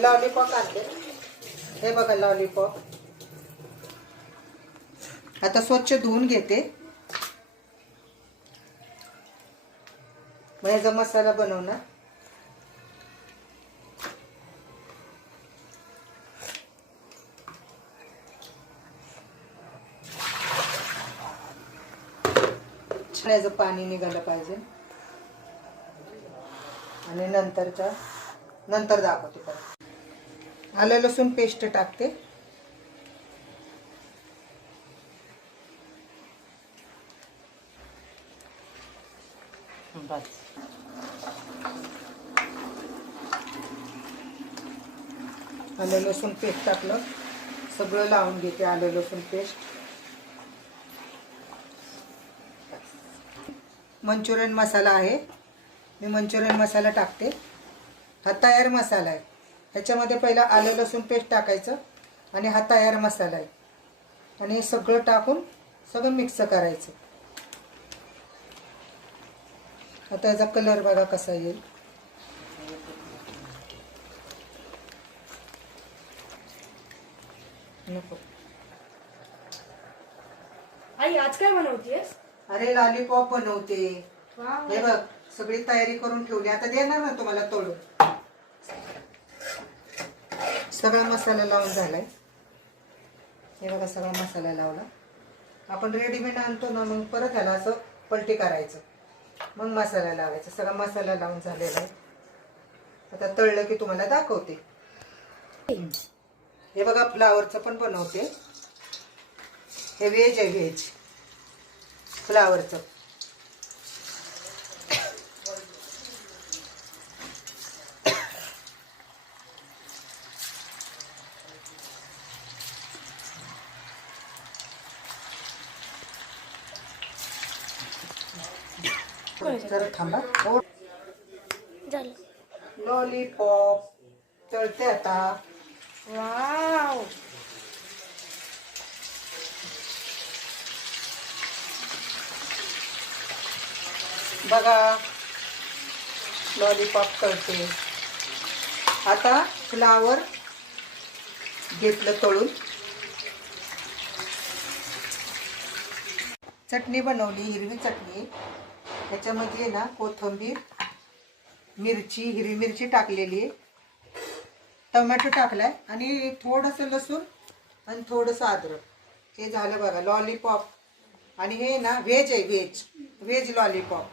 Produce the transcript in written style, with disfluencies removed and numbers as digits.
मी lollipop आणले. हे बघा लॉलीपॉप. आता स्वच्छ धुवून घेते. मग याचा मसाला बनवणार. याचं पाणी निघालं पाहिजे. आणि नंतर दाखवते परत. आलं लसूण पेस्ट टाकते. आलं लसूण पेस्ट टाकलं. सगळं लावून घेते आलं लसूण पेस्ट. मंचुरियन मसाला आहे. मी मंचुरियन मसाला टाकते. हा तयार मसाला आहे. ह्याच्यामध्ये पहिला आलं लसूण पेस्ट टाकायचं आणि हा तयार मसाला आहे. आणि हे सगळं टाकून सगळं मिक्स करायचं. आता याचा कलर बघा कसा येईल. नको. आई आज काय बनवतेस? अरे लॉलीपॉप बनवते. वाव. हे बघ सगळी तयारी करून ठेवली. आता देणार ना तुम्हाला तोडून. सगळा मसाला लावून झालाय. हे बघा सगळा मसाला लावला. आपण रेडीमेड आणतो ना, मग परत ह्याला असं पलटी करायचं, मग मसाला लावायचा. सगळा मसाला लावून झालेला आहे. आता तळलं की तुम्हाला दाखवते. हे बघा फ्लावरचं पण बनवते. हे व्हेज आहे. व्हेज फ्लावरचं. जरा थांबा. लॉलीपॉप तळते आता. वाव. बघा लॉलीपॉप तळते. आता फ्लावर घेतलं तळून. चटणी बनवली, हिरवी चटणी. त्याच्यामध्ये ना कोथिंबीर, मिरची, हिरवी मिरची टाकलेली, टोमॅटो टाकलाय आणि थोडंसं लसूण आणि थोडंसं अद्रक. हे झालं बघा लॉलीपॉप. आणि हे ना व्हेज आहे. Veg lollipop.